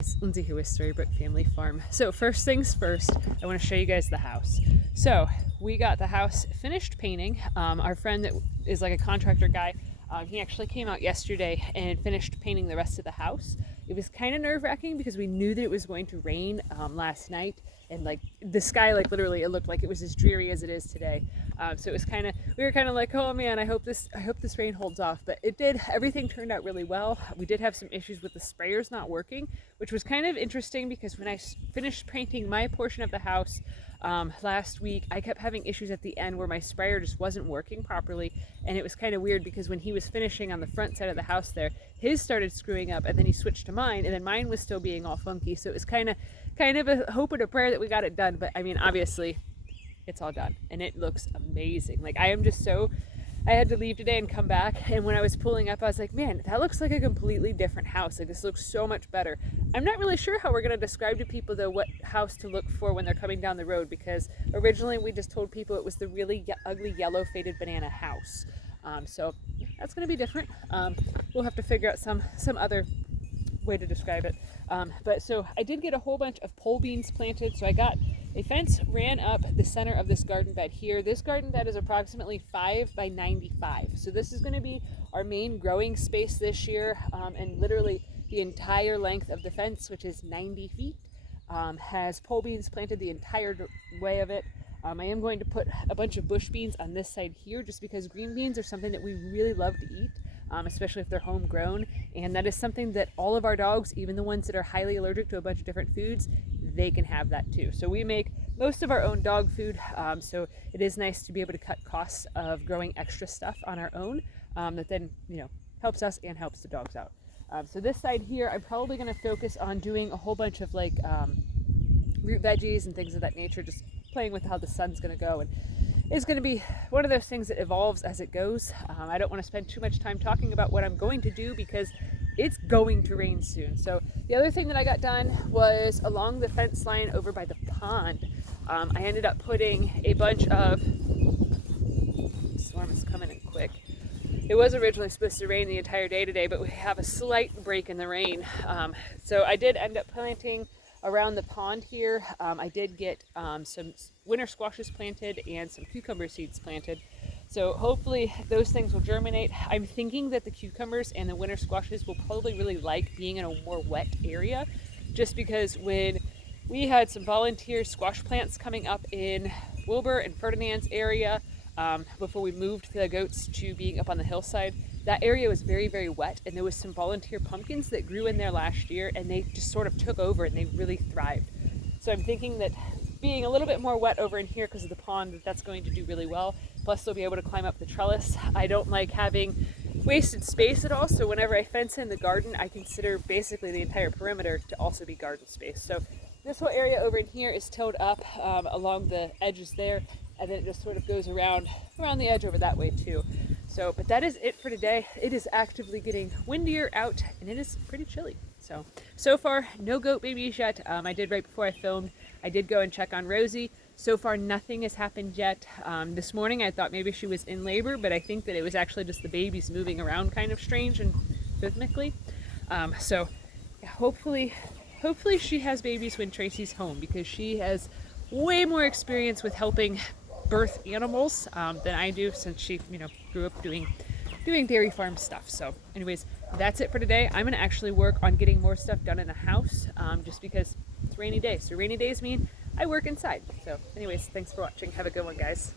It's Lindsay here with Storybrooke Family Farm. So first things first, I want to show you guys the house. So we got the house finished painting. Our friend that is like a contractor guy, he actually came out yesterday and finished painting the rest of the house. It was kind of nerve-wracking because we knew that it was going to rain last night, and like the sky, like literally, it looked like it was as dreary as it is today. So it was kind of, we were kind of like, oh man, I hope this rain holds off. But it did. Everything turned out really well. We did have some issues with the sprayers not working, which was kind of interesting because when I finished painting my portion of the house last week, I kept having issues at the end where my sprayer just wasn't working properly, and it was kind of weird because when he was finishing on the front side of the house there, his started screwing up, and then he switched to mine, and then mine was still being all funky. So it was kind of a hope and a prayer that we got it done. But I mean, obviously it's all done and it looks amazing. Like, I am just so, I had to leave today and come back, and when I was pulling up I was like, man, that looks like a completely different house. Like, this looks so much better. I'm not really sure how we're going to describe to people though what house to look for when they're coming down the road, because originally we just told people it was the really ugly yellow faded banana house. So that's going to be different. We'll have to figure out some other way to describe it. But so I did get a whole bunch of pole beans planted. So I got a fence ran up the center of this garden bed here. This garden bed is approximately 5 by 95. So this is going to be our main growing space this year. And literally the entire length of the fence, which is 90 feet, has pole beans planted the entire way of it. I am going to put a bunch of bush beans on this side here just because green beans are something that we really love to eat. Especially if they're homegrown, and that is something that all of our dogs, even the ones that are highly allergic to a bunch of different foods, they can have that too. So we make most of our own dog food, so it is nice to be able to cut costs of growing extra stuff on our own, that then, you know, helps us and helps the dogs out. So this side here, I'm probably going to focus on doing a whole bunch of like root veggies and things of that nature, just playing with how the sun's going to go. And it's going to be one of those things that evolves as it goes. I don't want to spend too much time talking about what I'm going to do because it's going to rain soon. So the other thing that I got done was along the fence line over by the pond. I ended up putting a bunch of, the storm is coming in quick. It was originally supposed to rain the entire day today, but we have a slight break in the rain. So I did end up planting around the pond here. I did get some winter squashes planted and some cucumber seeds planted. So hopefully those things will germinate. I'm thinking that the cucumbers and the winter squashes will probably really like being in a more wet area, just because when we had some volunteer squash plants coming up in Wilbur and Ferdinand's area, before we moved the goats to being up on the hillside, that area was very, very wet, and there was some volunteer pumpkins that grew in there last year, and they just sort of took over and they really thrived. So I'm thinking that being a little bit more wet over in here because of the pond, that's going to do really well. Plus they'll be able to climb up the trellis. I don't like having wasted space at all, so whenever I fence in the garden, I consider basically the entire perimeter to also be garden space. So this whole area over in here is tilled up along the edges there, and then it just sort of goes around the edge over that way too. So, but that is it for today. It is actively getting windier out, and it is pretty chilly. So far, no goat babies yet. I did right before I filmed. I did go and check on Rosie. So far, nothing has happened yet. This morning, I thought maybe she was in labor, but I think that it was actually just the babies moving around kind of strange and rhythmically. So hopefully she has babies when Tracy's home, because she has way more experience with helping birth animals than I do, since she, you know, grew up doing dairy farm stuff. So anyways, that's it for today. I'm gonna actually work on getting more stuff done in the house, just because it's rainy days. So rainy days mean I work inside. So anyways, thanks for watching. Have a good one, guys.